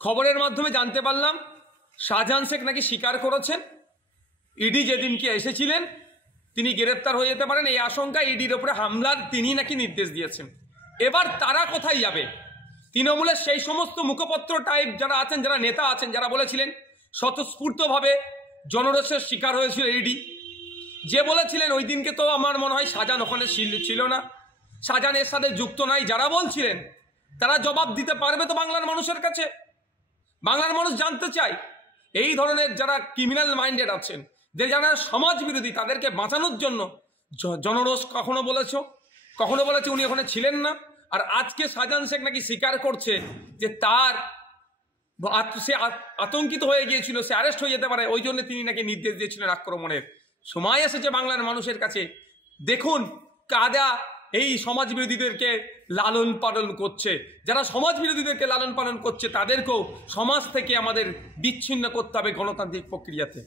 খবরের মাধ্যমে জানতে পারলাম শাহজাহান শেখ নাকি স্বীকার করেছেন ইডি যেদিনকে এসেছিলেন তিনি গ্রেপ্তার হয়ে যেতে পারেন, এই আশঙ্কা ইডির ওপরে হামলার তিনি নাকি নির্দেশ দিয়েছেন। এবার তারা কোথায় যাবে? তৃণমূলের সেই সমস্ত মুখপত্র টাইপ যারা আছেন, যারা নেতা আছেন, যারা বলেছিলেন স্বতঃস্ফূর্তভাবে জনরোষের শিকার হয়েছিল ইডি, যে বলেছিলেন ওই দিনকে তো আমার মনে হয় শাহজাহান ওখানে ছিল না, শাহজাহান এর সাথে যুক্ত নাই, যারা বলছিলেন তারা জবাব দিতে পারবে তো বাংলার মানুষের কাছে? বাংলার মানুষ জানতে চায় এই ধরনের যারা ক্রিমিনাল মাইন্ডেড আছেন, যে যারা সমাজ বিরোধী, তাদেরকে বাঁচানোর জন্য জনরোষ কখনো বলেছে উনি ওখানে ছিলেন না। আর আজকে শাহজাহান শেখ নাকি স্বীকার করছে যে তার সে আতঙ্কিত হয়ে গিয়েছিল, সে অ্যারেস্ট হয়ে যেতে পারে, ওই জন্য তিনি নাকি নির্দেশ দিয়েছিলেন আক্রমণের। সময় এসেছে বাংলার মানুষের কাছে, দেখুন কারা এই সমাজ বিরোধীদেরকে লালন পালন করছে। যারা সমাজ বিরোধীদেরকে লালন পালন করছে তাদেরকেও সমাজ থেকে আমাদের বিচ্ছিন্ন করতে হবে গণতান্ত্রিক প্রক্রিয়াতে।